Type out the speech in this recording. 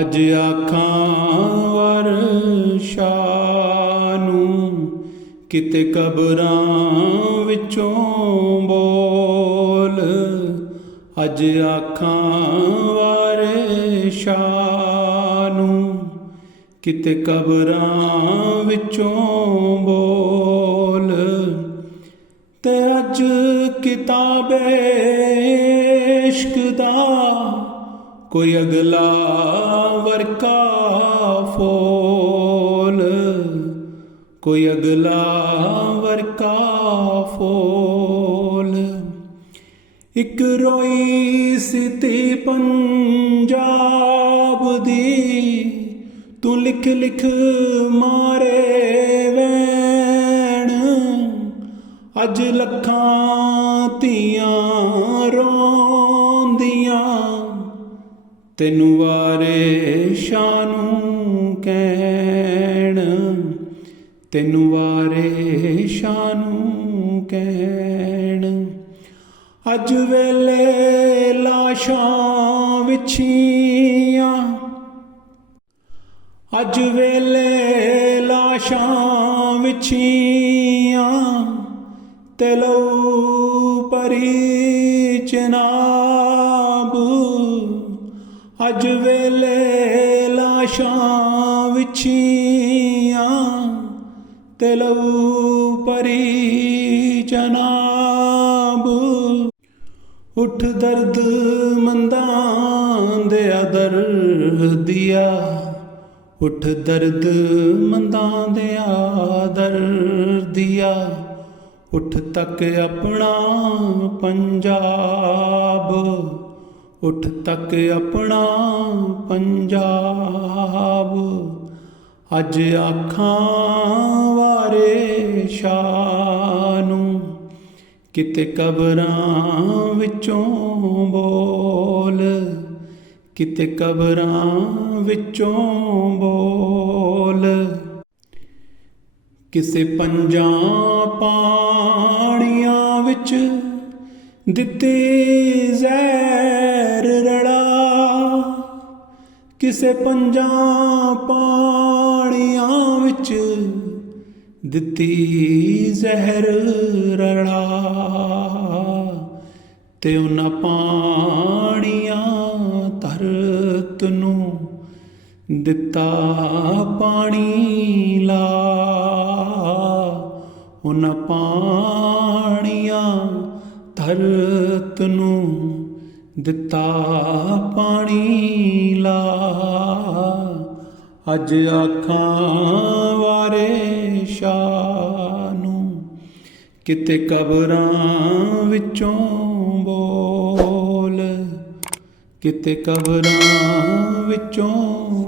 ਅੱਜ ਆਖਾਂ ਵਰਸ਼ਾ ਨੂੰ ਕਿਤੇ ਕਬਰਾਂ ਵਿੱਚੋਂ ਬੋਲ। ਅੱਜ ਆਖਾਂ ਵਰਸ਼ਾ ਨੂੰ ਕਿਤੇ ਕਬਰਾਂ ਵਿੱਚੋਂ ਬੋਲ। ਤੇ ਅੱਜ ਕਿਤਾਬੇ ਇਸ਼ਕ ਦਾ ਕੋਈ ਅਗਲਾ ਵਰਕਾ ਫੋਲ। ਕੋਈ ਅਗਲਾ ਵਰਕਾ ਫੋਲ। ਇੱਕ ਰੋਈ ਸਿਤੀ ਪੰਜਾਬ ਦੀ, ਤੂੰ ਲਿਖ ਲਿਖ ਮਾਰੇ ਵੈਣ। ਅੱਜ ਲੱਖਾਂ ਧੀਆਂ ਤੈਨੂੰ ਵਾਰੇ ਸ਼ਾਨੂੰ ਕਹਿਣ, ਤੈਨੂੰ ਵਾਰੇ ਸ਼ਾਨੂੰ ਕਹਿਣ। ਅੱਜ ਵੇਲੇ ਲਾਸ਼ਾਂ ਵਿਛੀਆਂ, ਅੱਜ ਵੇਲੇ ਲਾਸ਼ਾਂ ਵਿਛੀਆਂ, ਤੇ ਲਊ ਪਰੀ ਅੱਜ ਵੇਲੇ ਲਾਸ਼ਾਂ ਵਿਛੀਆਂ ਤੇ ਲਊ ਪਰੀ ਜਨਾਬ। ਉਠ ਦਰਦ ਮੰਦਾਂ ਦੇ ਆਦਰ ਦਿਆ। ਉਠ ਦਰਦ ਮੰਦਾਂ ਦੇ ਆਦਰ ਦਿਆ। ਉਠ ਤੱਕ ਆਪਣਾ ਪੰਜਾਬ। ਉਠ ਤੱਕ ਆਪਣਾ ਪੰਜਾਬ। ਅੱਜ ਆਖਾਂ ਵਾਰੇ ਸ਼ਾਹ ਨੂੰ ਕਿਤੇ ਕਬਰਾਂ ਵਿੱਚੋਂ ਬੋਲ। ਕਿਤੇ ਕਬਰਾਂ ਵਿੱਚੋਂ ਬੋਲ। ਕਿਸੇ ਪੰਜਾਂ ਪਾਣੀਆਂ ਵਿੱਚ ਦਿੱਤੀ ਜ਼ਹਿਰ ਰੜਾ। ਕਿਸੇ ਪੰਜਾਂ ਪਾਣੀਆਂ ਵਿੱਚ ਦਿੱਤੀ ਜ਼ਹਿਰ ਰੜਾ। ਤੇ ਉਹਨਾਂ ਪਾਣੀਆਂ ਧਰਤ ਨੂੰ ਦਿੱਤਾ ਪਾਣੀ ਲਾ। ਉਹਨਾਂ ਪਾਣੀਆਂ ਧਰਤ ਨੂੰ ਦਿੱਤਾ ਪਾਣੀ ਲਾ। ਅੱਜ ਆਖਾਂ ਵਾਰੇ ਸ਼ਾਨੂੰ ਕਿਤੇ ਕਬਰਾਂ ਵਿੱਚੋਂ ਬੋਲ। ਕਿਤੇ ਕਬਰਾਂ ਵਿੱਚੋਂ